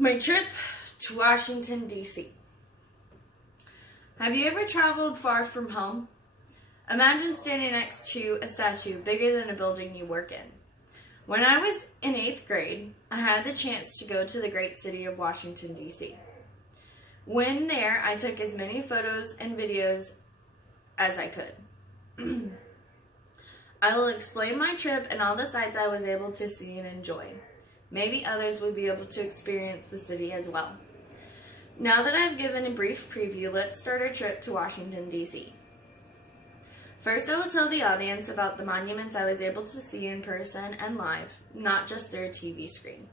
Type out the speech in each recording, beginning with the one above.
My trip to Washington, D.C. Have you ever traveled far from home? Imagine standing next to a statue bigger than a building you work in. When I was in 8th grade, I had the chance to go to the great city of Washington, D.C. When there, I took as many photos and videos as I could. I will explain my trip and all the sights I was able to see and enjoy. Maybe others will be able to experience the city as well. Now that I've given a brief preview, let's start our trip to Washington, D.C. First, I will tell the audience about the monuments I was able to see in person and live, not just through a TV screen.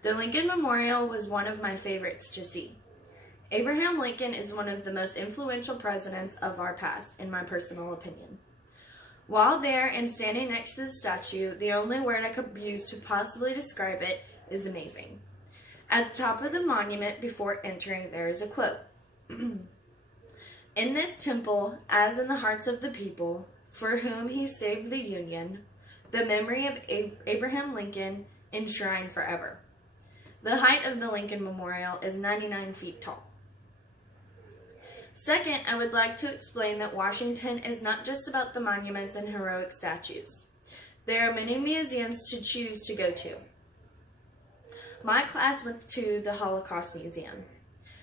The Lincoln Memorial was one of my favorites to see. Abraham Lincoln is one of the most influential presidents of our past, in my personal opinion. While there and standing next to the statue, the only word I could use to possibly describe it is amazing. At the top of the monument before entering, there is a quote. In this temple, as in the hearts of the people, for whom he saved the Union, the memory of Abraham Lincoln enshrined forever. The height of the Lincoln Memorial is 99 feet tall. Second, I would like to explain that Washington is not just about the monuments and heroic statues. There are many museums to choose to go to. My class went to the Holocaust Museum.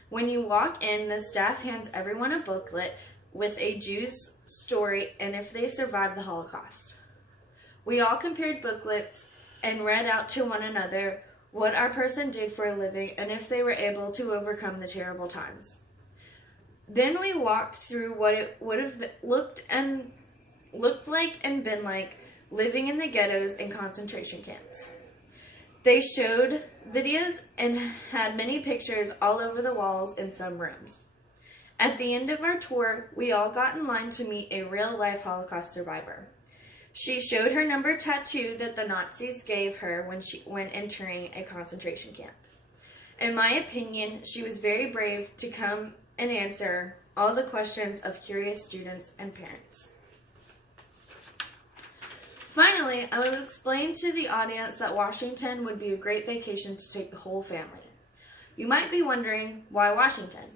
When you walk in, the staff hands everyone a booklet with a Jew's story and if they survived the Holocaust. We all compared booklets and read out to one another what our person did for a living and if they were able to overcome the terrible times. Then we walked through what it would have looked like and been like living in the ghettos and concentration camps. They showed videos and had many pictures all over the walls in some rooms. At the end of our tour, we all got in line to meet a real-life Holocaust survivor. She showed her number tattoo that the Nazis gave her when entering a concentration camp. In my opinion, she was very brave to come and answer all the questions of curious students and parents. Finally, I will explain to the audience that Washington would be a great vacation to take the whole family. You might be wondering, why Washington?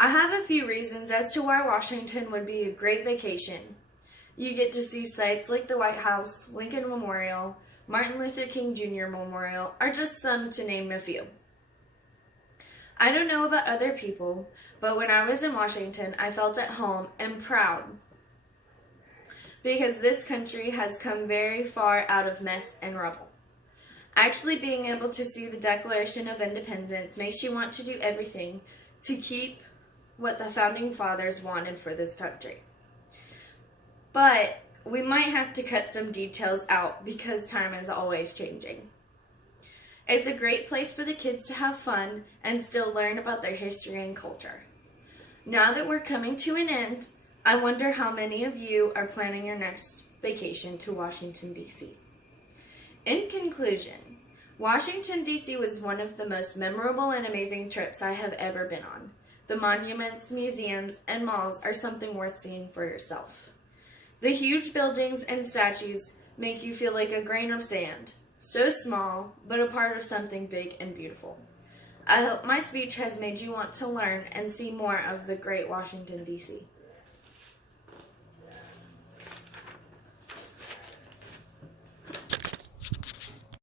I have a few reasons as to why Washington would be a great vacation. You get to see sites like the White House, Lincoln Memorial, Martin Luther King Jr. Memorial, or just some to name a few. I don't know about other people, but when I was in Washington, I felt at home and proud because this country has come very far out of mess and rubble. Actually being able to see the Declaration of Independence makes you want to do everything to keep what the Founding Fathers wanted for this country. But we might have to cut some details out because time is always changing. It's a great place for the kids to have fun and still learn about their history and culture. Now that we're coming to an end, I wonder how many of you are planning your next vacation to Washington, D.C. In conclusion, Washington, D.C. was one of the most memorable and amazing trips I have ever been on. The monuments, museums, and malls are something worth seeing for yourself. The huge buildings and statues make you feel like a grain of sand. So small, but a part of something big and beautiful. I hope my speech has made you want to learn and see more of the great Washington, D.C.